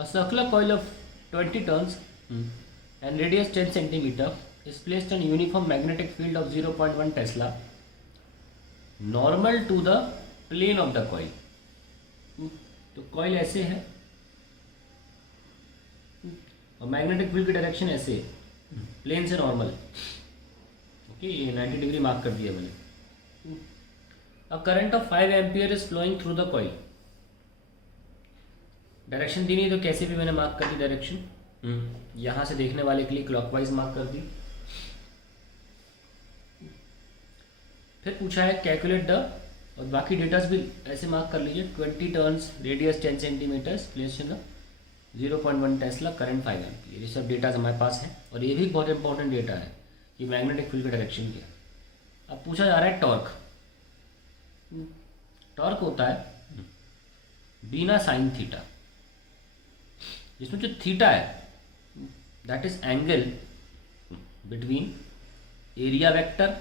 A circular coil of 20 turns and radius 10 centimeter is placed in uniform magnetic field of 0.1 Tesla normal to the plane of the coil. तो coil ऐसे है और magnetic field की direction ऐसे है, plane से normal. Okay, ये 90 degree mark कर दिया मैंने. A current of 5 ampere is flowing through the coil. Direction दी नहीं तो कैसे भी मैंने मार्क कर दी डायरेक्शन. यहाँ से देखने वाले के लिए क्लॉकवाइज मार्क कर दी. फिर पूछा है कैलकुलेट द, और बाकी डेटास भी ऐसे मार्क कर लीजिए. 20 turns, radius 10 centimetres, place in 0.1 tesla, current 5 ampere. ये सब डेटा हमारे पास है और ये भी बहुत इंपॉर्टेंट डेटा है कि मैग्नेटिक फील्ड का डायरेक्शन क्या. अब पूछा जा रहा है टॉर्क. टॉर्क होता है बीना साइन थीटा, जिसमें जो थीटा है that is angle between area vector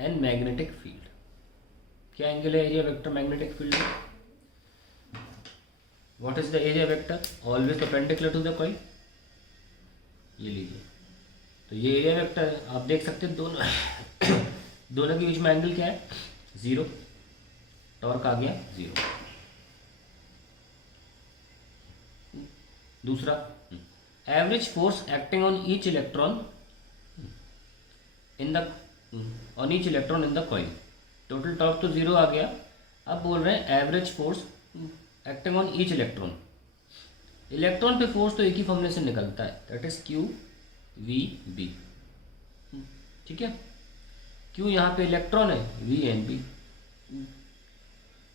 and magnetic field. क्या एंगल है एरिया वेक्टर मैग्नेटिक फील्ड में? What is the area vector? Always perpendicular to the coil. ये लीजिए, तो ये एरिया वेक्टर है. आप देख सकते हैं दोनों दोनों के बीच में एंगल क्या है? 0. टॉर्क आ गया 0. दूसरा, average force acting on each electron in the coil. Total torque तो 0 आ गया. अब बोल रहे हैं average force acting on each electron. Electron पे फोर्स तो एक ही फॉर्मूले से निकलता है, that is Q V B. ठीक है, क्यू यहाँ पे इलेक्ट्रॉन है, V N B.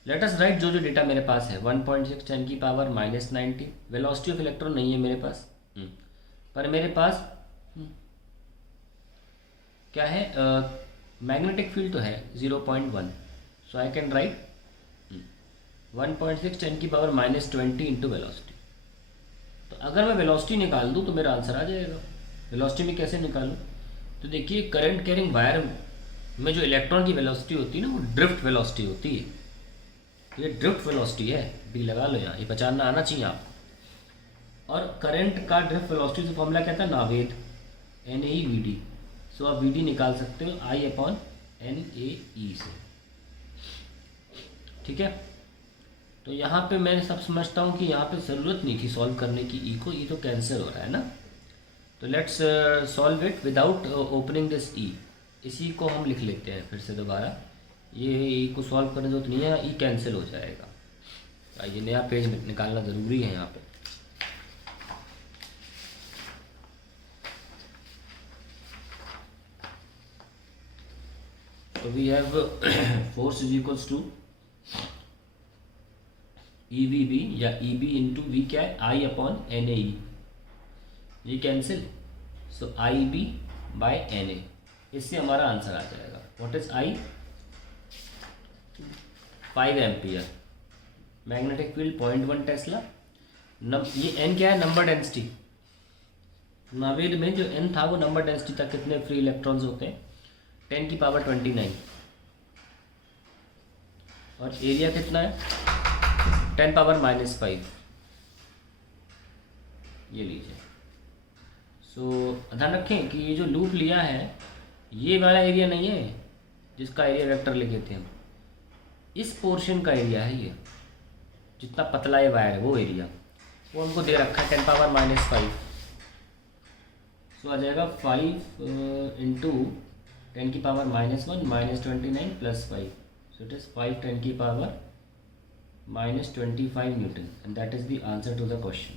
Let us write जो जो डेटा मेरे पास है. 1.6 10 की पावर -90. वेलोसिटी ऑफ इलेक्ट्रॉन नहीं है मेरे पास, पर मेरे पास क्या है? मैग्नेटिक फील्ड तो है 0.1. सो आई कैन राइट 1.6 10 की पावर -20 इंटू वेलोसिटी. तो अगर मैं वेलोसिटी निकाल दूँ तो मेरा आंसर आ जाएगा. वेलोसिटी में कैसे निकालूँ? तो देखिए, करंट कैरिंग वायर में जो इलेक्ट्रॉन की वेलोसिटी होती है ना, वो ड्रिफ्ट वेलोसिटी होती है. ये ड्रिफ्ट वेलोसिटी है. डी लगा लो यहाँ, ये पहचानना आना चाहिए आप. और करंट का ड्रिफ्ट वेलोसिटी से फॉर्मूला क्या था? नावेद, NAEVD. सो आप VD निकाल सकते हो I/NAE से. ठीक है, तो यहाँ पे मैं सब समझता हूँ कि यहाँ पे ज़रूरत नहीं थी सॉल्व करने की. ई को, ई तो कैंसिल हो रहा है ना. तो let's solve it without opening this E. इसी को हम लिख लेते हैं फिर से दोबारा. ये ई को सॉल्व करने की जरूरत नहीं है, ई कैंसिल हो जाएगा. ये नया पेज निकालना ज़रूरी है यहाँ पे. तो we have force is equals to EVB या EB इंटू वी क्या है? I/NAE. ये कैंसिल, सो IB/NA. इससे हमारा आंसर आ जाएगा. What is I? 5 ampere. Magnetic field 0.1 Tesla. ये N क्या है? Number density. नावेद में जो N था वो नंबर डेंसिटी था. कितने फ्री इलेक्ट्रॉन्स होते हैं? 10 की पावर 29. और एरिया कितना है? 10 पावर -5. ये लीजिए. सो ध्यान रखें कि ये जो लूप लिया है ये वाला एरिया नहीं है जिसका एरिया वेक्टर लिखे थे हम. इस पोर्शन का एरिया है ये, जितना पतला ये वायर है वो एरिया, वो हमको दे रखा है 10 पावर -5. सो आ जाएगा 5 इंटू 10 की पावर -1 -29 + 5. So it is 5 10 की power -25 Newton, and that is the answer to the question.